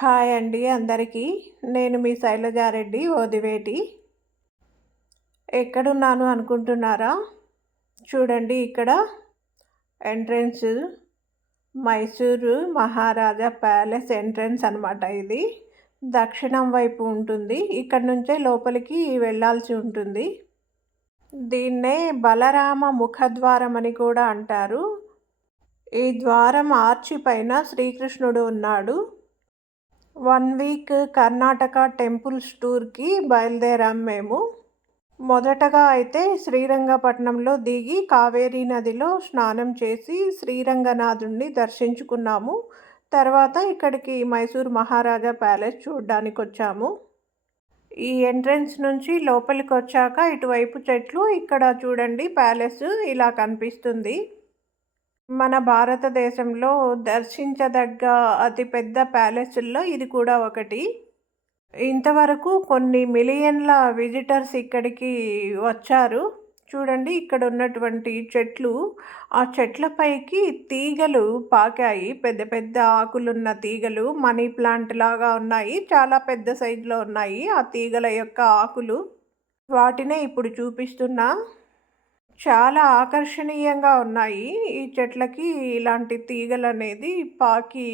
Hi అండి అందరికీ. నేను మీ శైలజారెడ్డి ఓదివేటి. ఎక్కడున్నాను అనుకుంటున్నారా? చూడండి ఇక్కడ ఎంట్రన్స్ మైసూరు మహారాజా ప్యాలెస్ ఎంట్రన్స్ అనమాట ఇది. దక్షిణం వైపు ఉంటుంది. ఇక్కడ నుంచే లోపలికి వెళ్ళాల్సి ఉంటుంది. దీన్నే బలరామ ముఖద్వారం అని కూడా అంటారు. ఈ ద్వారం ఆర్చి పైన శ్రీకృష్ణుడు ఉన్నాడు. 1 వీక్ కర్ణాటక టెంపుల్స్ టూర్‌కి బయలుదేరాం మేము. మొదటగా అయితే శ్రీరంగపట్నంలో దిగి కావేరీ నదిలో స్నానం చేసి శ్రీరంగనాథుడిని దర్శించుకున్నాము. తర్వాత ఇక్కడికి మైసూర్ మహారాజా ప్యాలెస్ చూడ్డానికొచ్చాము. ఈ ఎంట్రన్స్ నుంచి లోపలికొచ్చాక ఇటువైపు చెట్లు, ఇక్కడ చూడండి ప్యాలెస్ ఇలా కనిపిస్తుంది. మన భారతదేశంలో దర్శించదగ్గ అతిపెద్ద ప్యాలెస్‌ల్లో ఇది కూడా ఒకటి. ఇంతవరకు కొన్ని మిలియన్ల విజిటర్స్ ఇక్కడికి వచ్చారు. చూడండి ఇక్కడ ఉన్నటువంటి చెట్లు, ఆ చెట్లపైకి తీగలు పాకాయి. పెద్ద పెద్ద ఆకులున్న తీగలు మనీ ప్లాంట్ లాగా ఉన్నాయి. చాలా పెద్ద సైజులో ఉన్నాయి ఆ తీగల యొక్క ఆకులు. వాటినే ఇప్పుడు చూపిస్తున్నా. చాలా ఆకర్షణీయంగా ఉన్నాయి. ఈ చెట్లకి ఇలాంటి తీగలనేది పాకి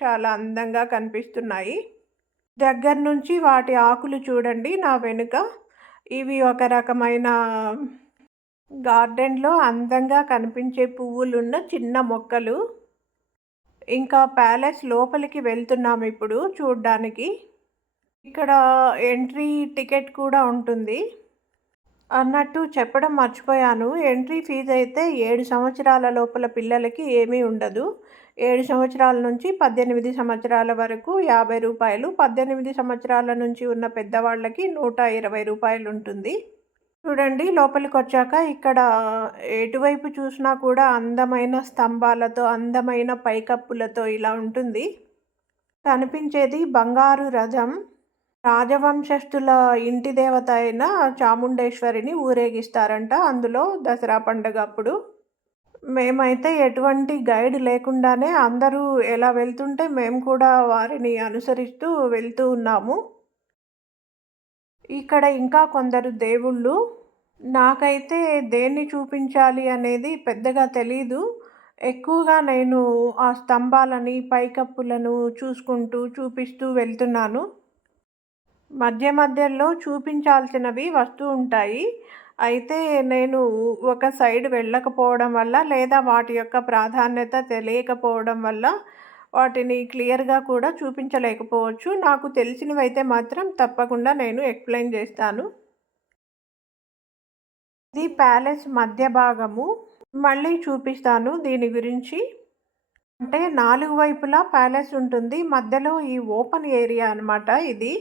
చాలా అందంగా కనిపిస్తున్నాయి. దగ్గర నుంచి వాటి ఆకులు చూడండి నా వెనుక. ఇవి ఒక రకమైన గార్డెన్‌లో అందంగా కనిపించే పువ్వులున్న చిన్న మొక్కలు. ఇంకా ప్యాలెస్ లోపలికి వెళ్తున్నాము ఇప్పుడు చూడ్డానికి. ఇక్కడ ఎంట్రీ టికెట్ కూడా ఉంటుంది. అన్నట్టు చెప్పడం మర్చిపోయాను. ఎంట్రీ ఫీజు అయితే 7 సంవత్సరాల లోపల పిల్లలకి ఏమీ ఉండదు. 7 సంవత్సరాల నుంచి 18 సంవత్సరాల వరకు రూ. 50. 18 సంవత్సరాల నుంచి ఉన్న పెద్దవాళ్ళకి రూ. 120 ఉంటుంది. చూడండి లోపలికొచ్చాక ఇక్కడ ఎటువైపు చూసినా కూడా అందమైన స్తంభాలతో, అందమైన పైకప్పులతో ఇలా ఉంటుంది. కనిపించేది బంగారు రథం. రాజవంశస్థుల ఇంటి దేవత అయిన చాముండేశ్వరిని ఊరేగిస్తారంట అందులో దసరా పండుగ అప్పుడు. మేమైతే ఎటువంటి గైడ్ లేకుండానే అందరూ ఎలా వెళ్తుంటే మేము కూడా వారిని అనుసరిస్తూ వెళ్తూ ఉన్నాము. ఇక్కడ ఇంకా కొందరు దేవుళ్ళు. నాకైతే దేన్ని చూపించాలి అనేది పెద్దగా తెలీదు. ఎక్కువగా నేను ఆ స్తంభాలని, పైకప్పులను చూపిస్తూ వెళ్తున్నాను. మధ్య మధ్యలో చూపించాల్సినవి వస్తూ ఉంటాయి. అయితే నేను ఒక సైడ్ వెళ్ళకపోవడం వల్ల, లేదా వాటి యొక్క ప్రాధాన్యత తెలియకపోవడం వల్ల వాటిని క్లియర్‌గా కూడా చూపించలేకపోవచ్చు. నాకు తెలిసినవైతే మాత్రం తప్పకుండా నేను ఎక్స్‌ప్లెయిన్ చేస్తాను. ఇది ప్యాలెస్ మధ్య భాగము. మళ్ళీ చూపిస్తాను దీని గురించి. అంటే 4 వైపులా ప్యాలెస్ ఉంటుంది. మధ్యలో ఈ ఓపెన్ ఏరియా అనమాట ఇది.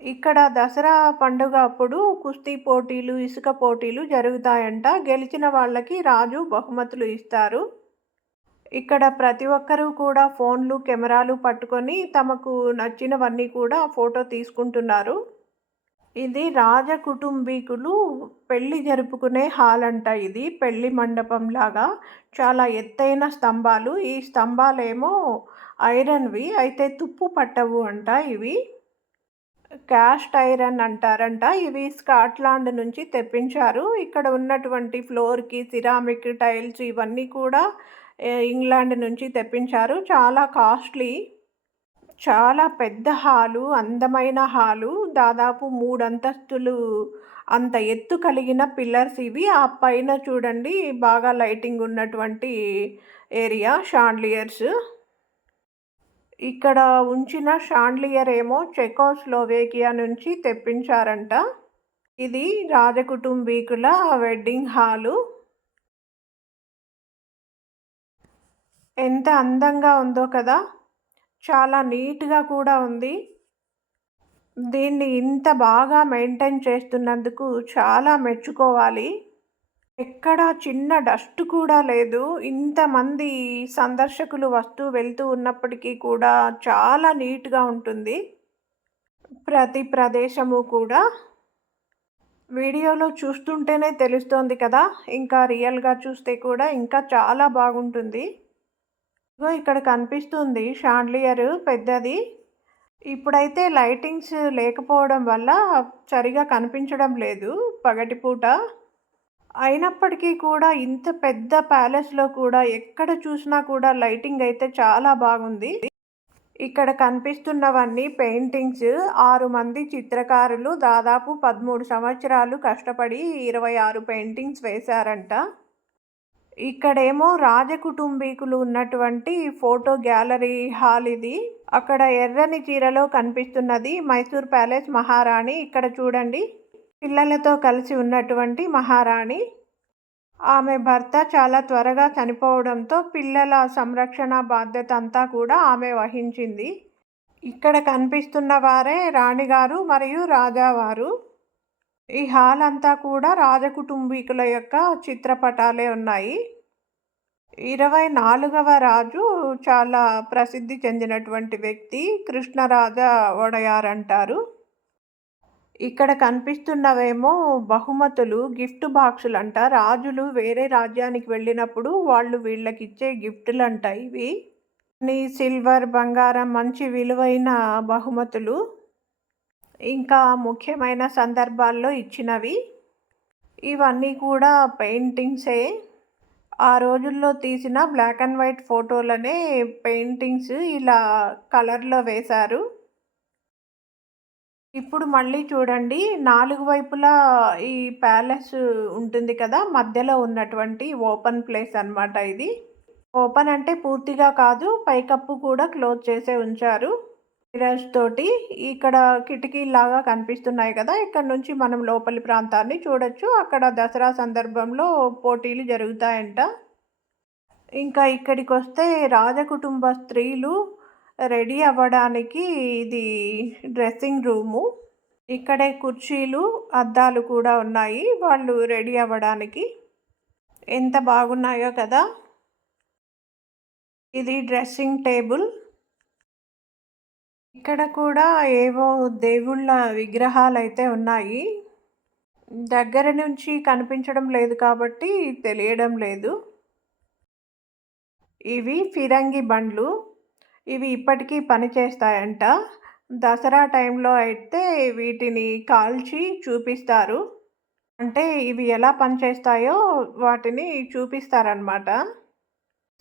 ఇక్కడ దసరా పండుగ అప్పుడు కుస్తీ పోటీలు, ఇసుక పోటీలు జరుగుతాయంట. గెలిచిన వాళ్ళకి రాజు బహుమతులు ఇస్తారు. ఇక్కడ ప్రతి ఒక్కరూ కూడా ఫోన్లు, కెమెరాలు పట్టుకొని తమకు నచ్చినవన్నీ కూడా ఫోటో తీసుకుంటున్నారు. ఇది రాజ కుటుంబీకులు పెళ్లి జరుపుకునే హాల్ అంట ఇది. పెళ్లి మండపం లాగా చాలా ఎత్తైన స్తంభాలు. ఈ స్తంభాలేమో ఐరన్‌వి. అయితే తుప్పు పట్టవు అంట ఇవి. క్యాస్ట్ ఐరన్ అంటారంట. ఇవి స్కాట్లాండ్ నుంచి తెప్పించారు. ఇక్కడ ఉన్నటువంటి ఫ్లోర్‌కి సిరామిక్ టైల్స్ ఇవన్నీ కూడా ఇంగ్లాండ్ నుంచి తెప్పించారు. చాలా కాస్ట్లీ. చాలా పెద్ద హాలు, అందమైన హాలు. దాదాపు 3 అంతస్తులు అంత ఎత్తు కలిగిన పిల్లర్స్ ఇవి. ఆ పైన చూడండి బాగా లైటింగ్ ఉన్నటువంటి ఏరియా షాన్లియర్స్. ఇక్కడ ఉంచిన షాన్లియర్ ఏమో చెకోస్లోవేకియా నుంచి తెప్పించారంట. ఇది రాజకుటుంబీకుల వెడ్డింగ్ హాలు. ఎంత అందంగా ఉందో కదా! చాలా నీట్‌గా కూడా ఉంది. దీన్ని ఇంత బాగా మెయింటైన్ చేస్తున్నందుకు చాలా మెచ్చుకోవాలి. ఎక్కడ చిన్న డస్ట్ కూడా లేదు. ఇంతమంది సందర్శకులు వస్తూ వెళ్తూ ఉన్నప్పటికీ కూడా చాలా నీట్‌గా ఉంటుంది ప్రతి ప్రదేశము కూడా. వీడియోలో చూస్తుంటేనే తెలుస్తోంది కదా! ఇంకా రియల్‌గా చూస్తే కూడా ఇంకా చాలా బాగుంటుంది. ఇగో ఇక్కడ కనిపిస్తుంది షాన్లియర్ పెద్దది. ఇప్పుడైతే లైటింగ్స్ లేకపోవడం వల్ల సరిగా కనిపించడం లేదు పగటిపూట. అయినప్పటికీ కూడా ఇంత పెద్ద ప్యాలెస్‌లో కూడా ఎక్కడ చూసినా కూడా లైటింగ్ అయితే చాలా బాగుంది. ఇక్కడ కనిపిస్తున్నవన్నీ పెయింటింగ్స్. 6 మంది చిత్రకారులు దాదాపు 13 సంవత్సరాలు కష్టపడి 26 పెయింటింగ్స్ వేశారంట. ఇక్కడేమో రాజకుటుంబీకులు ఉన్నటువంటి ఫోటో గ్యాలరీ హాల్ ఇది. అక్కడ ఎర్రని చీరలో కనిపిస్తున్నది మైసూర్ ప్యాలెస్ మహారాణి. ఇక్కడ చూడండి, పిల్లలతో కలిసి ఉన్నటువంటి మహారాణి. ఆమె భర్త చాలా త్వరగా చనిపోవడంతో పిల్లల సంరక్షణ బాధ్యత అంతా కూడా ఆమె వహించింది. ఇక్కడ కనిపిస్తున్న వారే రాణిగారు మరియు రాజావారు. ఈ హాల్ అంతా కూడా రాజకుటుంబీకుల యొక్క చిత్రపటాలే ఉన్నాయి. 24వ రాజు చాలా ప్రసిద్ధి చెందినటువంటి వ్యక్తి, కృష్ణరాజ వొడయార్ అంటారు. ఇక్కడ కనిపిస్తున్నవేమో బహుమతులు, గిఫ్ట్ బాక్సులంట. రాజులు వేరే రాజ్యానికి వెళ్ళినప్పుడు వాళ్ళు వీళ్ళకిచ్చే గిఫ్టులంట ఇవి. సిల్వర్, బంగారం, మంచి విలువైన బహుమతులు, ఇంకా ముఖ్యమైన సందర్భాల్లో ఇచ్చినవి. ఇవన్నీ కూడా పెయింటింగ్సే. ఆ రోజుల్లో తీసిన బ్లాక్ అండ్ వైట్ ఫోటోలనే పెయింటింగ్స్ ఇలా కలర్‌లో వేశారు. ఇప్పుడు మళ్ళీ చూడండి, 4 వైపులా ఈ ప్యాలెస్ ఉంటుంది కదా! మధ్యలో ఉన్నటువంటి ఓపెన్ ప్లేస్ అన్నమాట ఇది. ఓపెన్ అంటే పూర్తిగా కాదు, పైకప్పు కూడా క్లోజ్ చేసే ఉంచారు మిర్రర్స్ తోటి. ఇక్కడ కిటికీల్లాగా కనిపిస్తున్నాయి కదా! ఇక్కడ నుంచి మనం లోపలి ప్రాంతాన్ని చూడొచ్చు. అక్కడ దసరా సందర్భంలో పోటీలు జరుగుతాయంట. ఇంకా ఇక్కడికొస్తే రాజకుటుంబ స్త్రీలు రెడీ అవ్వడానికి ఇది డ్రెస్సింగ్ రూము. ఇక్కడే కుర్చీలు, అద్దాలు కూడా ఉన్నాయి వాళ్ళు రెడీ అవ్వడానికి. ఎంత బాగున్నాయో కదా! ఇది డ్రెస్సింగ్ టేబుల్. ఇక్కడ కూడా ఏవో దేవుళ్ళ విగ్రహాలైతే ఉన్నాయి. దగ్గర నుంచి కనిపించడం లేదు కాబట్టి తెలియడం లేదు. ఇవి ఫిరంగి బండ్లు. ఇవి ఇప్పటికీ పనిచేస్తాయంట. దసరా టైంలో అయితే వీటిని కాల్చి చూపిస్తారు. అంటే ఇవి ఎలా పనిచేస్తాయో వాటిని చూపిస్తారనమాట.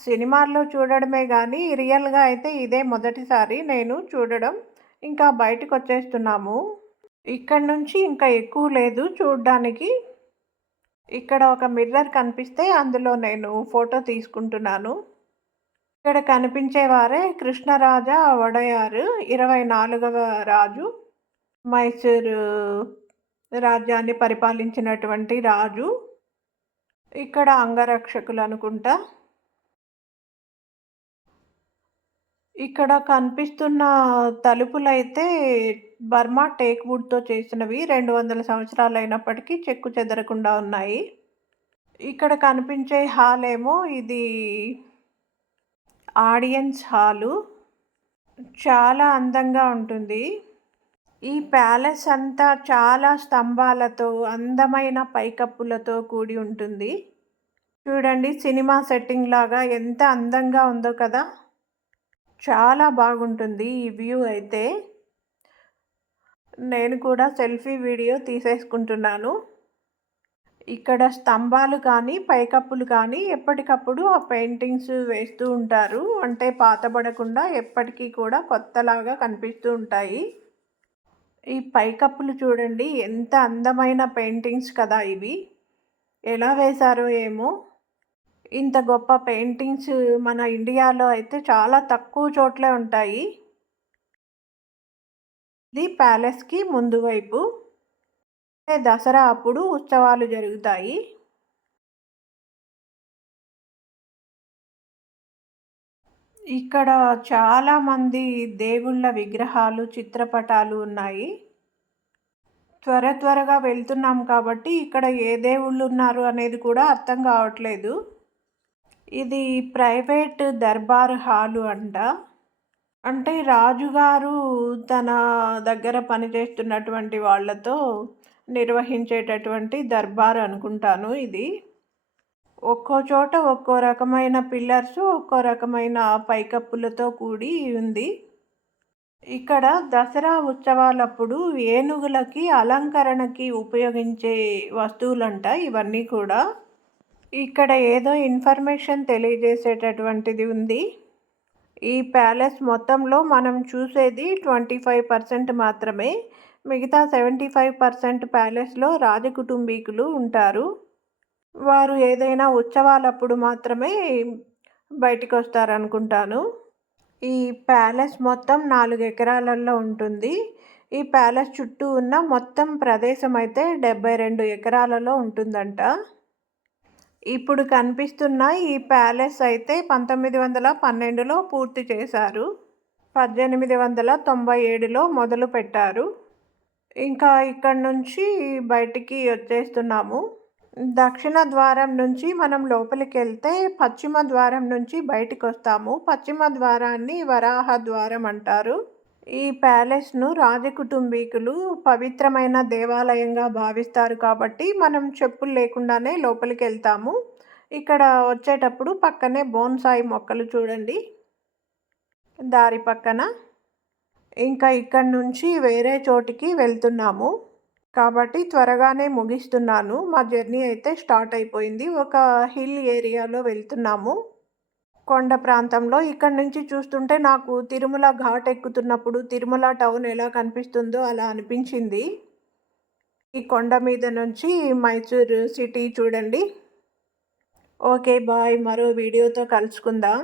సినిమాల్లో చూడడమే గానీ రియల్‌గా అయితే ఇదే మొదటిసారి నేను చూడడం. ఇంకా బయటకొచ్చేస్తున్నాము. ఇక్కడి నుంచి ఇంకా ఎక్కువ లేదు చూడ్డానికి. ఇక్కడ ఒక మిర్రర్ కనిపిస్తే అందులో నేను ఫోటో తీసుకుంటున్నాను. ఇక్కడ కనిపించేవారే కృష్ణరాజ వొడయార్, 24వ రాజు. మైసూరు రాజ్యాన్ని పరిపాలించినటువంటి రాజు. ఇక్కడ అంగరక్షకులు అనుకుంటా. ఇక్కడ కనిపిస్తున్న తలుపులైతే బర్మా టేక్ వుడ్‌తో చేసినవి. 200 సంవత్సరాలైనప్పటికీ చెక్కు చెదరకుండా ఉన్నాయి. ఇక్కడ కనిపించే హాల్ ఏమో ఇది ఆడియన్స్ హాలు. చాలా అందంగా ఉంటుంది. ఈ ప్యాలెస్ అంతా చాలా స్తంభాలతో, అందమైన పైకప్పులతో కూడి ఉంటుంది. చూడండి, సినిమా సెట్టింగ్ లాగా ఎంత అందంగా ఉందో కదా! చాలా బాగుంటుంది ఈ వ్యూ అయితే. నేను కూడా సెల్ఫీ వీడియో తీసేసుకుంటున్నాను. ఇక్కడ స్తంభాలు కానీ, పైకప్పులు కానీ ఎప్పటికప్పుడు ఆ పెయింటింగ్స్ వేస్తూ ఉంటారు. అంటే పాతబడకుండా ఎప్పటికీ కూడా కొత్తలాగా కనిపిస్తూ ఉంటాయి. ఈ పైకప్పులు చూడండి, ఎంత అందమైన పెయింటింగ్స్ కదా ఇవి. ఎలా వేశారో ఏమో! ఇంత గొప్ప పెయింటింగ్స్ మన ఇండియాలో అయితే చాలా తక్కువ చోట్లే ఉంటాయి. ఇది ప్యాలెస్‌కి ముందు వైపు. దసరా అప్పుడు ఉత్సవాలు జరుగుతాయి. ఇక్కడ చాలామంది దేవుళ్ళ విగ్రహాలు, చిత్రపటాలు ఉన్నాయి. త్వరగా వెళ్తున్నాం కాబట్టి ఇక్కడ ఏ దేవుళ్ళు ఉన్నారు అనేది కూడా అర్థం కావట్లేదు. ఇది ప్రైవేట్ దర్బార్ హాలు అంట. అంటే రాజుగారు తన దగ్గర పనిచేస్తున్నటువంటి వాళ్ళతో నిర్వహించేటటువంటి దర్బార్ అనుకుంటాను ఇది. ఒక్కో చోట ఒక్కో రకమైన పిల్లర్స్, ఒక్కో రకమైన పైకప్పులతో కూడి ఉంది. ఇక్కడ దసరా ఉత్సవాలప్పుడు ఏనుగులకి అలంకరణకి ఉపయోగించే వస్తువులంట ఇవన్నీ కూడా. ఇక్కడ ఏదో ఇన్ఫర్మేషన్ తెలియజేసేటటువంటిది ఉంది. ఈ ప్యాలెస్ మొత్తంలో మనం చూసేది 25% మాత్రమే. మిగతా 75% ప్యాలెస్‌లో రాజకుటుంబీకులు ఉంటారు. వారు ఏదైనా ఉత్సవాలప్పుడు మాత్రమే బయటికొస్తారనుకుంటాను. ఈ ప్యాలెస్ మొత్తం 4 ఎకరాలలో ఉంటుంది. ఈ ప్యాలెస్ చుట్టూ ఉన్న మొత్తం ప్రదేశం అయితే 72 ఎకరాలలో ఉంటుందంట. ఇప్పుడు కనిపిస్తున్న ఈ ప్యాలెస్ అయితే 1912లో పూర్తి చేశారు. 1897లో మొదలుపెట్టారు. ఇంకా ఇక్కడి నుంచి బయటికి వచ్చేస్తున్నాము. దక్షిణ ద్వారం నుంచి మనం లోపలికెళ్తే పశ్చిమ ద్వారం నుంచి బయటికొస్తాము. పశ్చిమ ద్వారాన్ని వరాహ ద్వారం అంటారు. ఈ ప్యాలెస్‌ను రాజకుటుంబీకులు పవిత్రమైన దేవాలయంగా భావిస్తారు కాబట్టి మనం చెప్పులు లేకుండానే లోపలికెళ్తాము. ఇక్కడ వచ్చేటప్పుడు పక్కనే బోన్సాయి మొక్కలు చూడండి దారి పక్కన. ఇంకా ఇక్కడి నుంచి వేరే చోటికి వెళ్తున్నాము. కాబట్టి త్వరగానే ముగిస్తున్నాను. మా జర్నీ అయితే స్టార్ట్ అయిపోయింది. ఒక హిల్ ఏరియాలో వెళ్తున్నాము. కొండ ప్రాంతంలో. ఇక్కడి నుంచి చూస్తుంటే నాకు తిరుమల ఘాట్ ఎక్కుతున్నప్పుడు తిరుమల టౌన్ ఎలా కనిపిస్తుందో అలా అనిపించింది. ఈ కొండ మీద నుంచి మైసూర్ సిటీ చూడండి. ఓకే. బాయ్. మరో వీడియోతో కలుసుకుందాం.